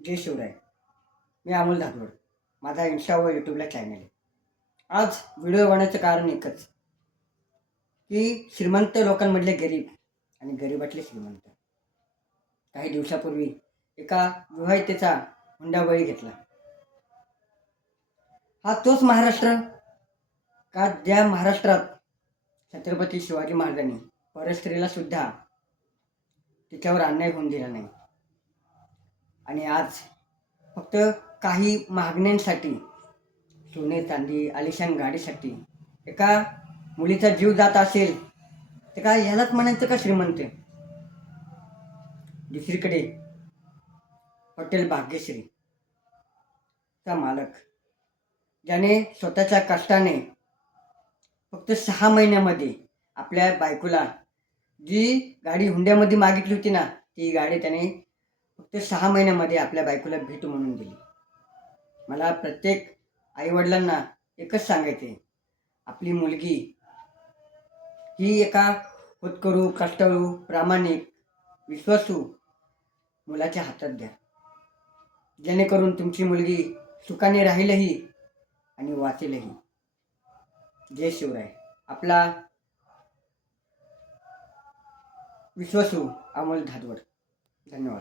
जय शिवराय. मी अमोल धाकवड. माझा इंस्टा व यूट्यूबला चॅनल आहे. आज व्हिडिओ बनवायचं कारण एकच की श्रीमंत लोकांमधले गरीब आणि गरीबातले श्रीमंत. काही दिवसापूर्वी एका विवाहितेचा हुंडाबळी घेतला. हा तोच महाराष्ट्र का ज्या महाराष्ट्रात छत्रपती शिवाजी महाराजांनी परस्त्रीला सुद्धा तिच्यावर अन्याय होऊन दिला नाही आणि आज फक्त काही मागण्यांसाठी, सोने चांदी आलिशान गाडीसाठी एका मुलीचा जीव जात असेल तर काय ह्यालाच म्हणायचं का श्रीमंत? दुसरीकडे हॉटेल भाग्यश्री चा मालक, ज्याने स्वतःच्या कष्टाने फक्त 6 महिन्यामध्ये आपल्या बायकोला जी गाडी हुंड्यामध्ये मागितली होती ना, ती गाडी त्याने फक्त 6 महिन्यामध्ये आपल्या बायकोला भेट म्हणून दिली. मला प्रत्येक आईवडिलांना एकच सांगायचे, आपली मुलगी ही एका होतकरू, कष्टाळू, प्रामाणिक, विश्वासू मुलाच्या हातात द्या, जेणेकरून तुमची मुलगी सुखाने राहीलही आणि वाचेलही. जय शिवराय. आपला विश्वासू अमोल धाकवड. धन्यवाद.